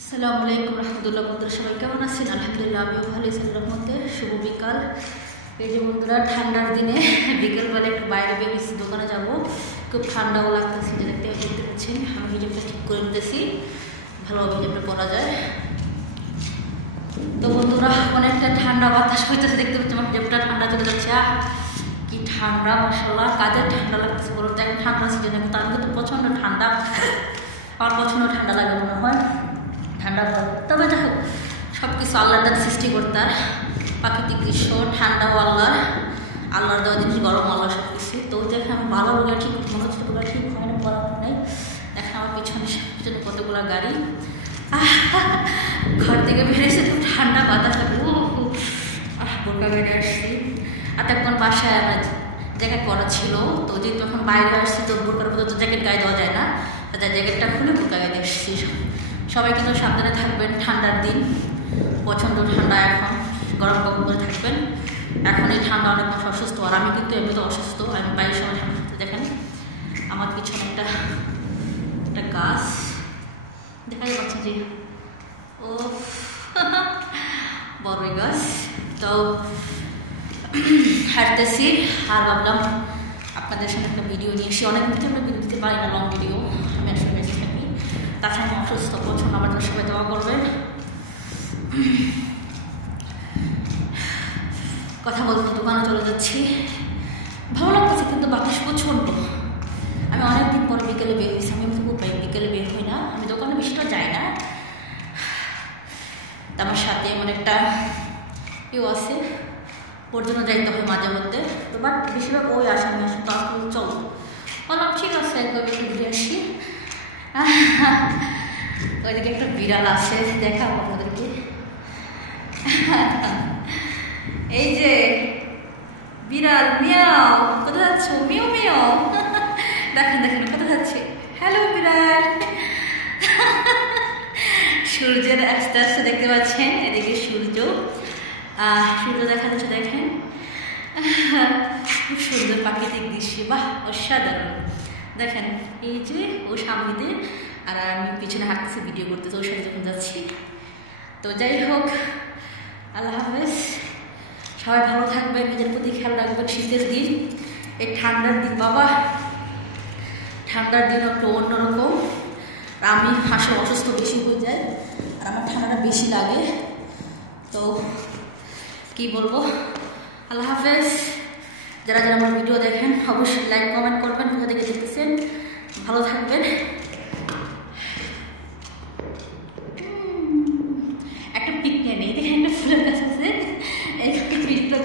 আসসালামু আলাইকুম রহমতুল্লাহ। বন্ধুরা সবাই কেমন আছেন? আলহামদুলিল্লাহ আমিও ভালো আছি রহমতে। শুভ বিকাল। এই যে বন্ধুরা ঠান্ডার দিনে বিকেলবেলা একটু বাইরে বেরিয়েছি, দোকানে যাব। খুব ঠান্ডাও লাগতেছে, যে দেখতে পাচ্ছেন। আমি হিজাবটা ঠিক করে নিতেছি, ভালোভাবে হিজাবটা পরা যায়। তো বন্ধুরা অনেকটা ঠান্ডা বাতাস হইতেছে, দেখতে পাচ্ছি আমার হিজাবটা ঠান্ডা চলে যাচ্ছে। কি ঠান্ডা মাশাআল্লাহ, কাজের ঠান্ডা লাগতেছে। বলো তো এখন ঠান্ডা সিজন, কিন্তু আমি কিন্তু প্রচণ্ড ঠান্ডা, আমার প্রচণ্ড ঠান্ডা লাগে মনে হয় ঠান্ডা। তবে দেখো সব কিছু আল্লাহর দ্বারা সৃষ্টিকর্তার, প্রাকৃতিক দৃশ্য, ঠান্ডাও আল্লাহর দেওয়া জিনিস, গরম আল্লাহ সব কিছু। তো দেখে আমি ভালো বলে ঠিক মনে হচ্ছে ওগুলো ঠিক হয় না, বলা নেই। দেখেন আমার পিছনে কতগুলো গাড়ি, ঘর থেকে বেরিয়েছে, খুব ঠান্ডা বাতাস বোরকা বেড়ে আসছি। আর তখন বাসায় আমার জ্যাকেট পরা ছিল, তো যেহেতু এখন বাইরে আসছি তো বোরকার মতো তো জ্যাকেট গায়ে দেওয়া যায় না, তাই জ্যাকেটটা খুলে বোরকা গায়ে এসেছি। সবাই কিন্তু সাবধানে থাকবেন, ঠান্ডার দিন, প্রচণ্ড ঠান্ডা। এখন গরম কাপড় করে থাকবেন। এখন এই ঠান্ডা অনেক মানুষ অসুস্থ, আর আমি কিন্তু এমনিতে অসুস্থ। আমি বাইরের সময় দেখেন আমার পিছনে একটা গাছ দেখা যাচ্ছে, যে ও বড়ই গাছ। তো হাঁটতেছি, আর ভাবলাম আপনাদের সাথে একটা ভিডিও নিয়ে এসে। অনেক দিন আমরা ভিডিও দিতে পারি না, লং ভিডিও, আমি আসলে বেঁচে থাকি। তাছাড়া আমি অসুস্থ, প্রচন্ড। আমার জন্য সবাই দোয়া করবেন। কথা বলতে দোকানে চলে যাচ্ছি, ভালো লাগতেছে কিন্তু বাতাস প্রচণ্ড। আমি অনেকদিন পরে বিকেলে বের হয়েছি। আমি খুব বিকেলে বের হই না, আমি দোকানে বেশিটা যাই না। আমার সাথে মানে একটা কেউ আছে, ওর জন্য যাইতে হয় মাঝে মধ্যে। তো বাট বেশিরভাগ ওই আসে, আমি আসলে তারপর চলো বললাম ঠিক আছে একবার একটু ঘুরে আসি। ওইদিকে একটা বিড়াল আছে, দেখাবো আপনাদেরকে। এই যে বিড়াল, মিয়াও। কোথায় যাচ্ছ? মিও মিও। দেখেন দেখেন কোথায় যাচ্ছে। হ্যালো বিড়াল। সূর্যের আস্তে আস্তে দেখতে পাচ্ছেন, এদিকে সূর্য দেখা যাচ্ছে। দেখেন খুব সুন্দর প্রাকৃতিক দৃশ্য, বাহ অসাধারণ। দেখেন এই যে ও সামনে দিয়ে, আর আমি পিছনে হাঁটতেছি, ভিডিও করতেছি, ওর সাথে যখন যাচ্ছি। তো যাই হোক, আল্লাহ হাফেজ। সবাই ভালো থাকবেন, নিজের প্রতি খেয়াল রাখবেন। শীতের দিন, এই ঠান্ডার দিন, বাবা ঠান্ডার দিন একটু অন্যরকম। আমি আসলে অসুস্থ বেশি হয়ে যায়, আর আমার ঠান্ডাটা বেশি লাগে। তো কি বলবো, আল্লাহ হাফেজ। যারা যারা আমার ভিডিও দেখেন অবশ্যই লাইক কমেন্ট করবেন, কোথা থেকে দেখতেছেন। ভালো থাকবেন। একটা পিক নিয়ে নেই, দেখেন একটা ফুলের গাছ আছে, এই পিকটা